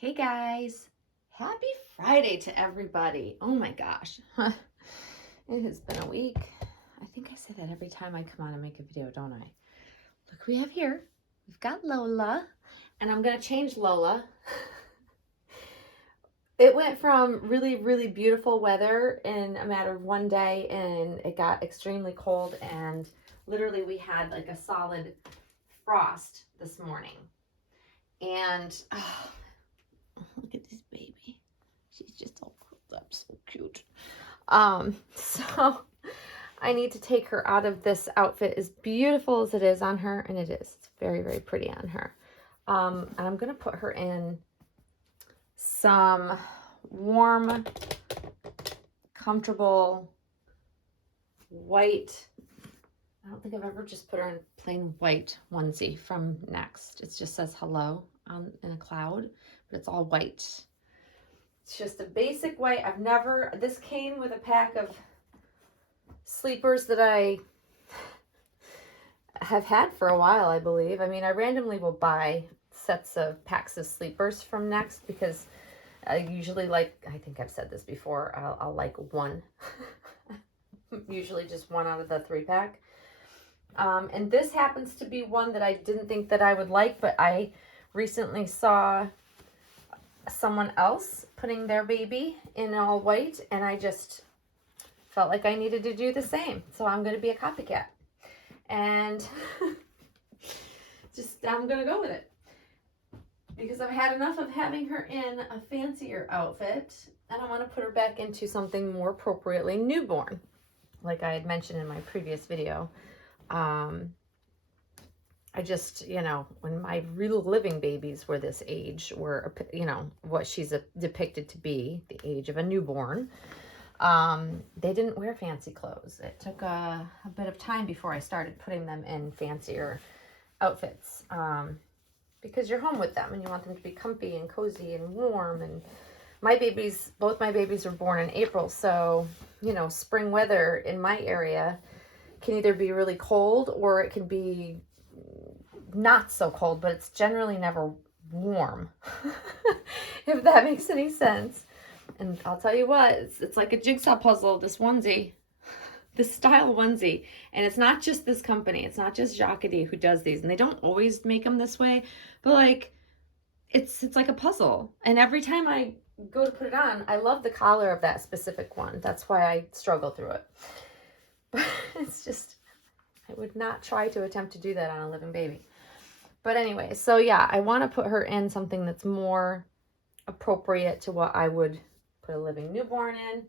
Hey guys, happy Friday to everybody. Oh my gosh, it has been a week. I think I say that every time I come on and make a video, don't I? Look, we have here, we've got Lola, and I'm gonna change Lola. It went from really, really beautiful weather in a matter of one day, and it got extremely cold, and literally we had like a solid frost this morning. And look at this baby. She's just all curled up, so cute. So I need to take her out of this outfit, as beautiful as it is on her, and it is. It's very, very pretty on her. And I'm gonna put her in some warm, comfortable white. I don't think I've ever just put her in plain white onesie from Next. It just says hello in a cloud, but it's all white. It's just a basic white. This came with a pack of sleepers that I have had for a while, I believe. I mean, I randomly will buy sets of packs of sleepers from Next because I usually like, I think I've said this before, I'll like one. Usually just one out of the 3-pack. And this happens to be one that I didn't think that I would like, but I recently saw someone else putting their baby in all white, and I just felt like I needed to do the same. So I'm going to be a copycat. And I'm going to go with it. Because I've had enough of having her in a fancier outfit, and I want to put her back into something more appropriately newborn. Like I had mentioned in my previous video. I just, when my real living babies were this age, were, what she's depicted to be, the age of a newborn, they didn't wear fancy clothes. It took a bit of time before I started putting them in fancier outfits, because you're home with them and you want them to be comfy and cozy and warm. And both my babies were born in April, so, spring weather in my area can either be really cold or it can be not so cold, but it's generally never warm, if that makes any sense. And I'll tell you what, it's like a jigsaw puzzle, this onesie, this style onesie. And it's not just this company, it's not just Jacqueline who does these, and they don't always make them this way, but like it's like a puzzle. And every time I go to put it on, I love the collar of that specific one. That's why I struggle through it. But it's just, I would not try to attempt to do that on a living baby. But anyway, so yeah, I want to put her in something that's more appropriate to what I would put a living newborn in.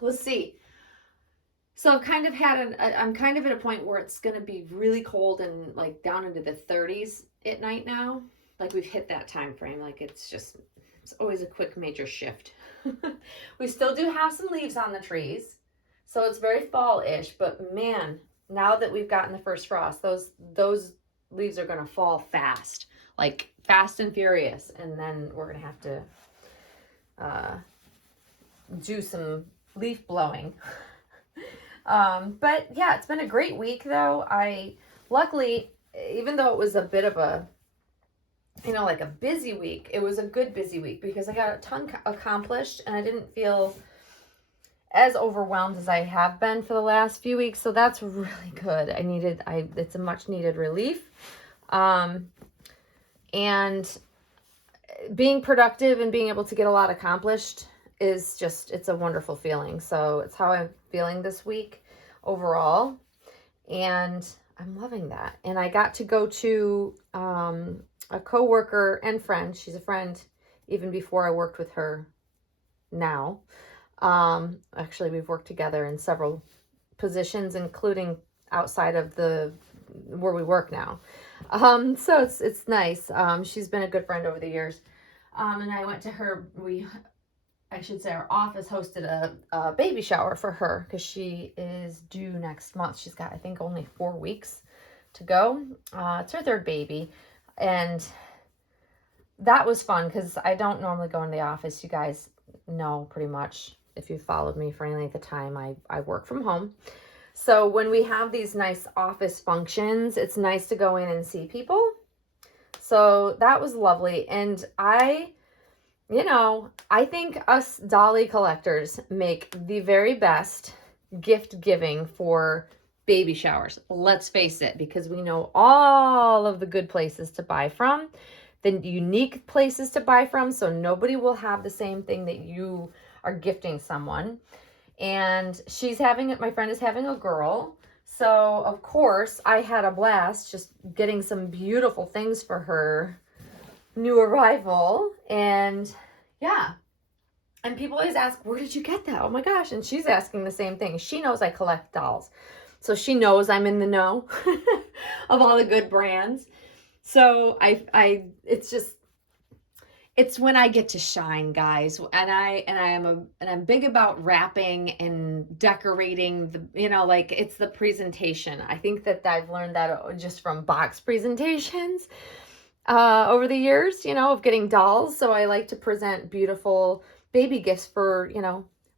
Let's see. So I've kind of I'm kind of at a point where it's going to be really cold and like down into the 30s at night now. Like we've hit that time frame. Like it's always a quick major shift. We still do have some leaves on the trees. So it's very fall-ish, but man, now that we've gotten the first frost, those leaves are going to fall fast, like fast and furious. And then we're going to have to do some leaf blowing. But yeah, it's been a great week though. Luckily, even though it was a bit of a, like a busy week, it was a good busy week because I got a ton accomplished and I didn't feel as overwhelmed as I have been for the last few weeks. So that's really good. It's a much needed relief. And being productive and being able to get a lot accomplished is it's a wonderful feeling. So it's how I'm feeling this week overall. And I'm loving that. And I got to go to, a coworker and friend. She's a friend even before I worked with her now. Actually, we've worked together in several positions, including outside of where we work now. So it's nice. She's been a good friend over the years. And I went to her, our office hosted a baby shower for her because she is due next month. She's got, I think, only 4 weeks to go. It's her 3rd baby. And that was fun because I don't normally go in the office. You guys know pretty much, if you followed me for any length of time, I work from home. So when we have these nice office functions, it's nice to go in and see people. So that was lovely. And I think us dolly collectors make the very best gift giving for baby showers. Let's face it, because we know all of the good places to buy from, the unique places to buy from, so nobody will have the same thing that you are gifting someone. And my friend is having a girl. So of course I had a blast just getting some beautiful things for her new arrival. And yeah. And people always ask, where did you get that? Oh my gosh. And she's asking the same thing. She knows I collect dolls. So she knows I'm in the know of all the good brands. So it's when I get to shine, guys. And I'm big about wrapping and decorating it's the presentation. I think that I've learned that just from box presentations over the years, of getting dolls. So I like to present beautiful baby gifts for,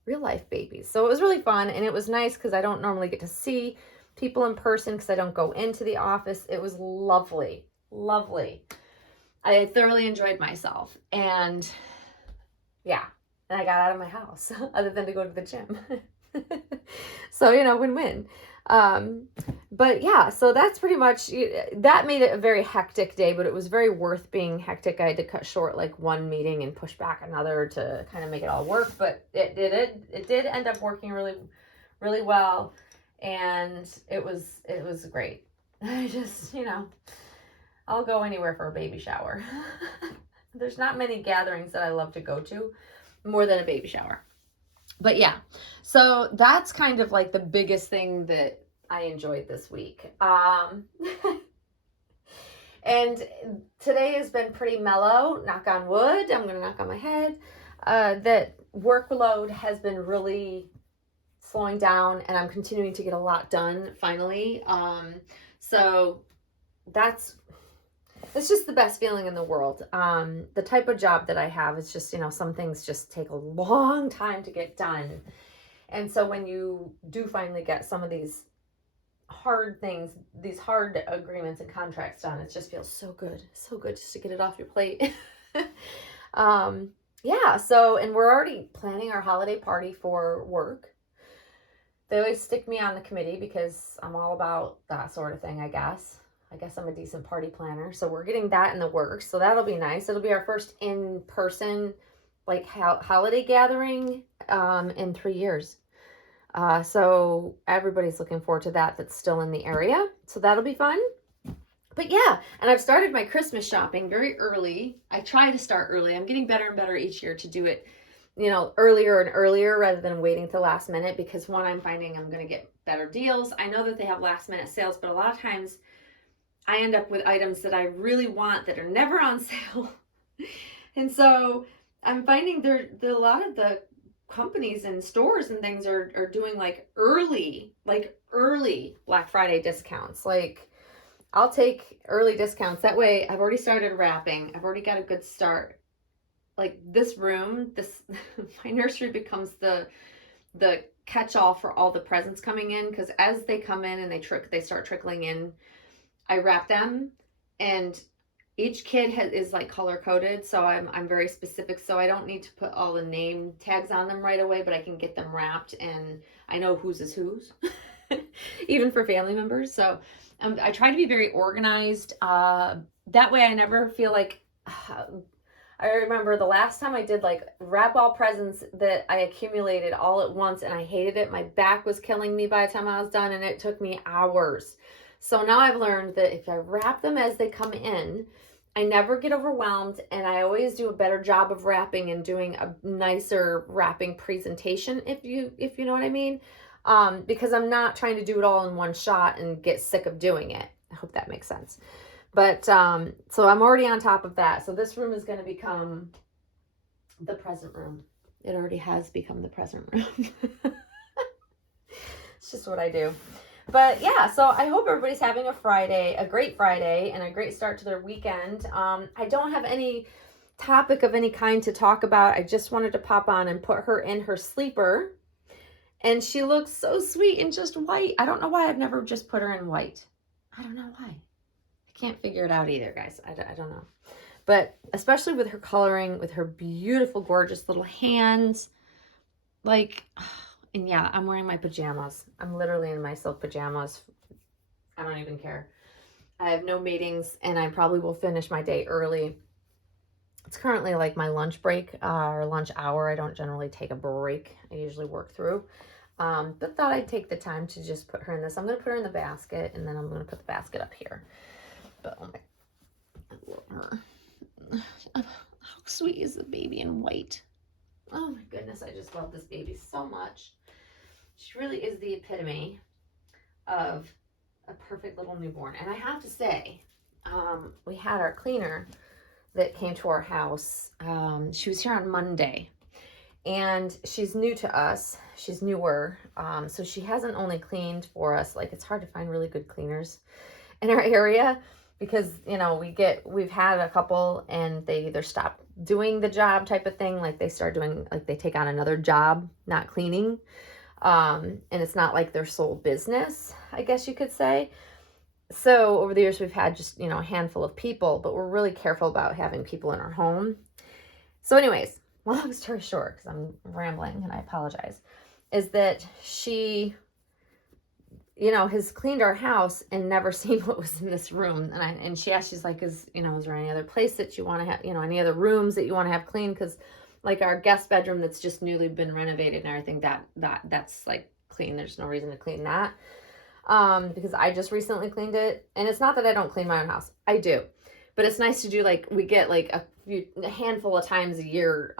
real life babies. So it was really fun, and it was nice because I don't normally get to see people in person because I don't go into the office. It was lovely, lovely. I thoroughly enjoyed myself, and yeah, and I got out of my house other than to go to the gym. So, win-win. But yeah, so that's pretty much, that made it a very hectic day, but it was very worth being hectic. I had to cut short like one meeting and push back another to kind of make it all work, but it did end up working really, really well. And it was great. I just, I'll go anywhere for a baby shower. There's not many gatherings that I love to go to more than a baby shower. But yeah, so that's kind of like the biggest thing that I enjoyed this week. And today has been pretty mellow, knock on wood. I'm going to knock on my head. That workload has been really slowing down, and I'm continuing to get a lot done finally. So it's just the best feeling in the world. The type of job that I have is just, some things just take a long time to get done. And so when you do finally get some of these hard things, these hard agreements and contracts done, it just feels so good just to get it off your plate. Yeah, so, and we're already planning our holiday party for work. They always stick me on the committee because I'm all about that sort of thing, I guess. I'm a decent party planner. So we're getting that in the works. So that'll be nice. It'll be our first in-person holiday gathering in 3 years. So everybody's looking forward to that that's still in the area. So that'll be fun. But yeah, and I've started my Christmas shopping very early. I try to start early. I'm getting better and better each year to do it, earlier and earlier rather than waiting till last minute, because one, I'm finding I'm going to get better deals. I know that they have last minute sales, but a lot of times I end up with items that I really want that are never on sale. And so I'm finding a lot of the companies and stores and things are doing early Black Friday discounts. I'll take early discounts. That way I've already started wrapping. I've already got a good start. This room, my nursery becomes the catch-all for all the presents coming in, because as they come in and they start trickling in, I wrap them, and each kid is color coded, so I'm very specific, so I don't need to put all the name tags on them right away, but I can get them wrapped, and I know whose is whose, even for family members. So I try to be very organized. That way I never feel like, I remember the last time I did wrap all presents that I accumulated all at once, and I hated it. My back was killing me by the time I was done, and it took me hours. So now I've learned that if I wrap them as they come in, I never get overwhelmed, and I always do a better job of wrapping and doing a nicer wrapping presentation, if you know what I mean, because I'm not trying to do it all in one shot and get sick of doing it. I hope that makes sense. But so I'm already on top of that. So this room is going to become the present room. It already has become the present room. It's just what I do. But yeah, so I hope everybody's having a great Friday, and a great start to their weekend. I don't have any topic of any kind to talk about. I just wanted to pop on and put her in her sleeper. And she looks so sweet in just white. I don't know why I've never just put her in white. I don't know why. I can't figure it out either, guys. I don't know. But especially with her coloring, with her beautiful, gorgeous little hands. Like, and yeah, I'm wearing my pajamas. I'm literally in my silk pajamas. I don't even care. I have no meetings, and I probably will finish my day early. It's currently like my lunch break or lunch hour. I don't generally take a break. I usually work through. But thought I'd take the time to just put her in this. I'm going to put her in the basket, and then I'm going to put the basket up here. But oh my, I love her. How sweet is the baby in white? Oh my goodness, I just love this baby so much. She really is the epitome of a perfect little newborn. And I have to say, we had our cleaner that came to our house. She was here on Monday, and she's new to us. She's newer. So she hasn't only cleaned for us. Like, it's hard to find really good cleaners in our area because, you know, we've had a couple and they either stop doing the job type of thing. Like they start doing, like they take on another job, not cleaning. And it's not like their sole business, I guess you could say. So over the years, we've had just, you know, a handful of people, but we're really careful about having people in our home. So anyways, long story short, because I'm rambling and I apologize, is that she, you know, has cleaned our house and never seen what was in this room. And she asked, she's like, is there any other place that you want to have, you know, any other rooms that you want to have cleaned? Because like our guest bedroom that's just newly been renovated and everything, that's like clean. There's no reason to clean that. Because I just recently cleaned it. And it's not that I don't clean my own house. I do. But it's nice to do, like, we get like a handful of times a year,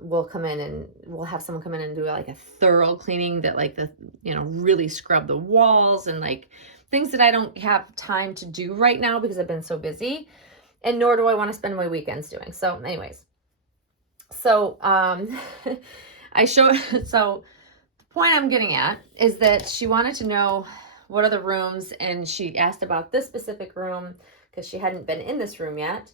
we'll come in and we'll have someone come in and do like a thorough cleaning that like really scrub the walls and like things that I don't have time to do right now because I've been so busy, and nor do I want to spend my weekends doing. So anyways, so, so the point I'm getting at is that she wanted to know what are the rooms, and she asked about this specific room because she hadn't been in this room yet.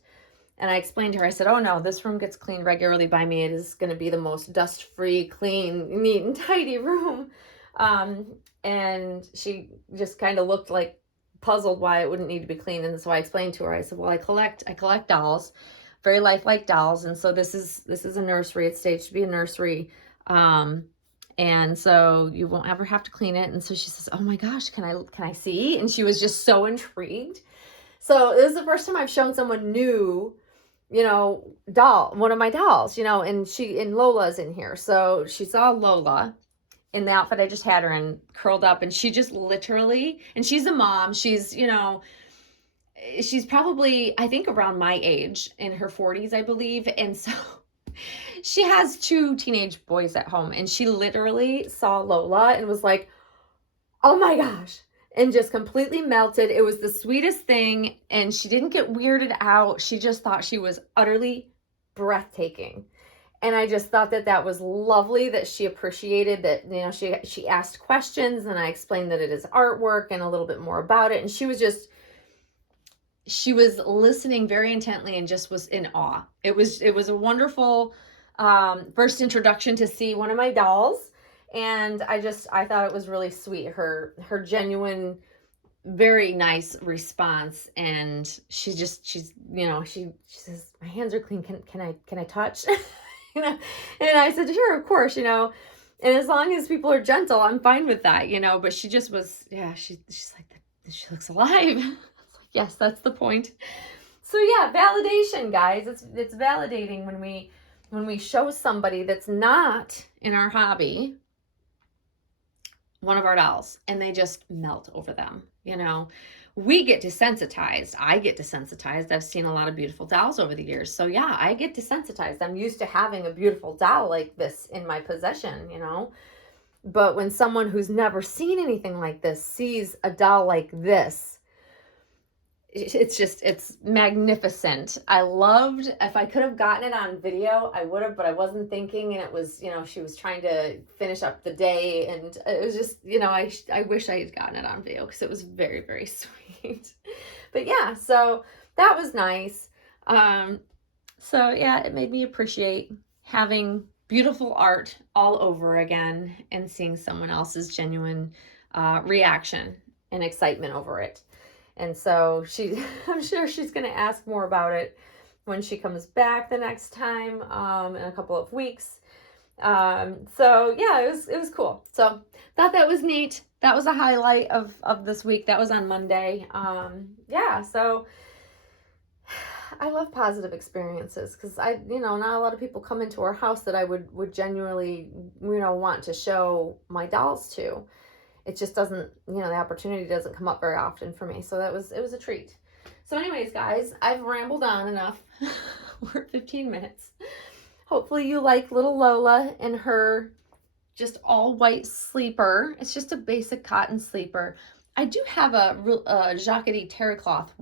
And I explained to her, I said, oh no, this room gets cleaned regularly by me. It is going to be the most dust-free, clean, neat and tidy room. And she just kind of looked like puzzled why it wouldn't need to be cleaned. And so I explained to her, I said, well, I collect dolls, very lifelike dolls. And so this is a nursery. It's staged to be a nursery. And so you won't ever have to clean it. And so she says, oh my gosh, can I see? And she was just so intrigued. So this is the first time I've shown someone new, you know, one of my dolls, you know, and Lola's in here. So she saw Lola in the outfit I just had her in, curled up, and she just literally, and she's a mom. She's, you know, she's probably, I think, around my age, in her 40s, I believe. And so she has 2 teenage boys at home, and she literally saw Lola and was like, oh my gosh, and just completely melted. It was the sweetest thing, and she didn't get weirded out. She just thought she was utterly breathtaking. And I just thought that was lovely, that she appreciated that, you know, she asked questions, and I explained that it is artwork and a little bit more about it. And she was listening very intently and just was in awe. It was a wonderful first introduction to see one of my dolls. And I thought it was really sweet. Her genuine, very nice response. And she's, you know, she says, my hands are clean. Can I touch? You know? And I said, sure, of course, you know, and as long as people are gentle, I'm fine with that, you know. But she just was, yeah, she's like, she looks alive. Yes, that's the point. So yeah, validation, guys. It's validating when we show somebody that's not in our hobby one of our dolls and they just melt over them. You know, we get desensitized. I get desensitized. I've seen a lot of beautiful dolls over the years. So yeah, I get desensitized. I'm used to having a beautiful doll like this in my possession, you know. But when someone who's never seen anything like this sees a doll like this, it's magnificent. I loved, if I could have gotten it on video, I would have, but I wasn't thinking. And it was, you know, she was trying to finish up the day, and it was just, you know, I wish I had gotten it on video because it was very, very sweet. But yeah, so that was nice. So yeah, it made me appreciate having beautiful art all over again and seeing someone else's genuine reaction and excitement over it. And so I'm sure she's going to ask more about it when she comes back the next time in a couple of weeks. So yeah, it was cool. So thought that was neat. That was a highlight of this week. That was on Monday. Yeah, so I love positive experiences because not a lot of people come into our house that I would genuinely, want to show my dolls to. It just doesn't, the opportunity doesn't come up very often for me. So it was a treat. So anyways, guys, I've rambled on enough. We're at 15 minutes. Hopefully you like little Lola and her just all white sleeper. It's just a basic cotton sleeper. I do have a Jacquerie terry cloth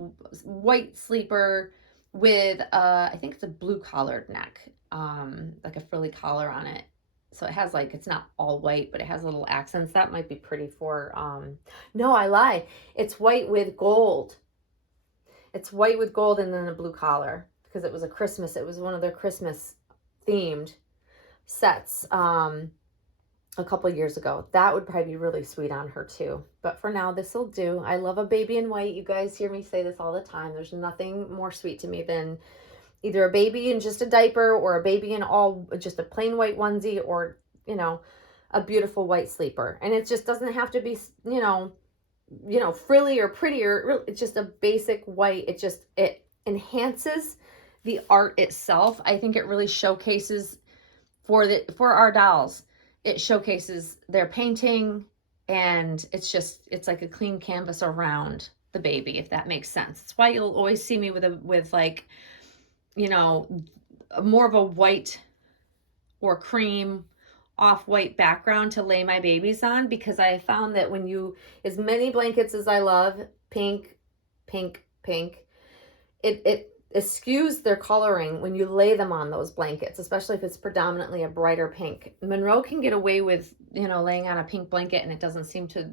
white sleeper with I think it's a blue collared neck, like a frilly collar on it. So it has it's not all white, but it has little accents. That might be pretty for, no, I lie. It's white with gold. It's white with gold and then a blue collar because it was one of their Christmas themed sets a couple years ago. That would probably be really sweet on her too. But for now, this will do. I love a baby in white. You guys hear me say this all the time. There's nothing more sweet to me than either a baby in just a diaper or a baby in just a plain white onesie or, a beautiful white sleeper. And it just doesn't have to be, frilly or pretty or it's just a basic white. It enhances the art itself. I think it really showcases for our dolls. It showcases their painting, and it's like a clean canvas around the baby, if that makes sense. That's why you'll always see me with more of a white or cream off-white background to lay my babies on, because I found that as many blankets as I love, pink, it eschews their coloring when you lay them on those blankets, especially if it's predominantly a brighter pink. Monroe can get away with, laying on a pink blanket and it doesn't seem to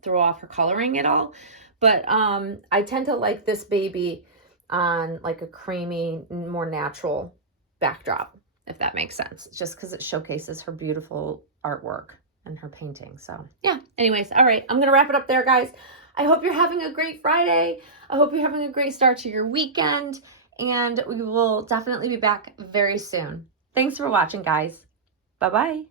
throw off her coloring at all. But I tend to like this baby on a creamy, more natural backdrop, if that makes sense, just because it showcases her beautiful artwork and her painting. So yeah, anyways, all right, I'm going to wrap it up there, guys. I hope you're having a great Friday. I hope you're having a great start to your weekend, and we will definitely be back very soon. Thanks for watching, guys. Bye-bye.